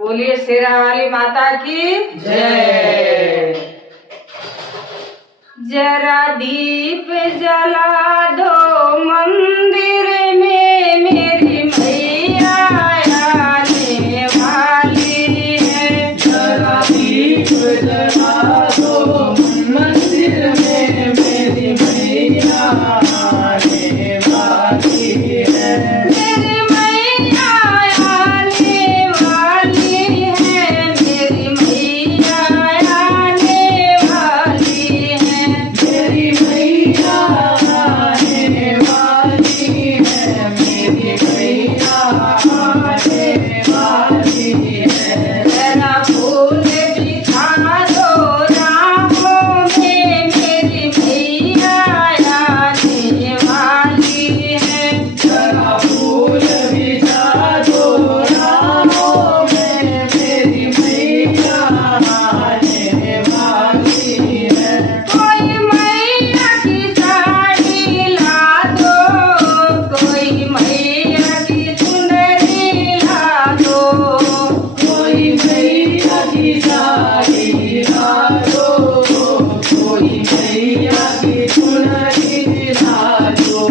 बोलिए शेरा वाली माता की जय। जरा दीप जला दो मंदिर में, मेरी मैया आने वाली है। जरा दीप जला दो मंदिर में, मेरी मैया आने वाली है। मेरी मैया आने वाली है, मेरी मैया आने वाली है। मेरी मैया आने वाली है, मेरी मैया आने वाली है। जरा फूल बिछा दो राहों में, मेरी मैया आने वाली है। जरा फूल बिछा दो राहों में, मेरी मैया आने वाली है। कोई मैया की साड़ी ला दो, कोई मैया की चुनरी ला दो। कोई मैया की साड़ी ला दो, कोई मैया की चुनरी ला दो।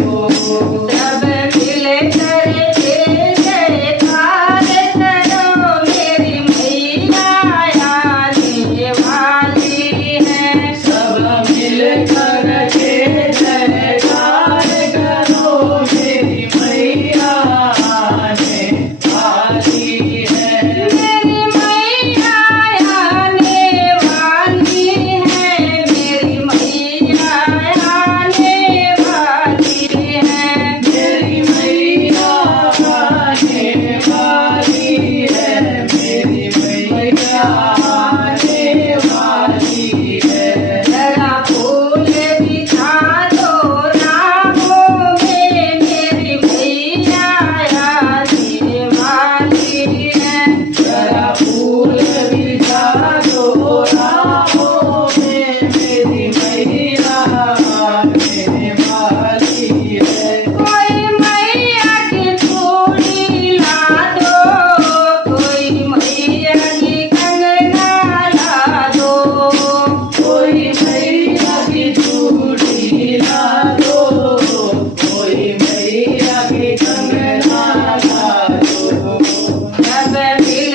सब मिल कर जय जयकार करो, मेरी मैया आने वाली है। सब मिलकर जय जयकार करो, मेरी मैया आने वाली है। मेरी मैया आने वाली है, मेरी मैया आने वाली है। मेरी मैया आने वाली है, मेरी मैया आने वाली है। जरा फूल बिछा दो राहों में, मेरी मैया आने वाली है। जरा फूल बिछा दो राहों में, मेरी मैया आने वाली है। कोई मैया की चूड़ी ला दो, कोई मैया की कंगना ला दो। कोई मैया की चूड़ी ला दो, कोई मैया की कंगना ला दो। सब मिल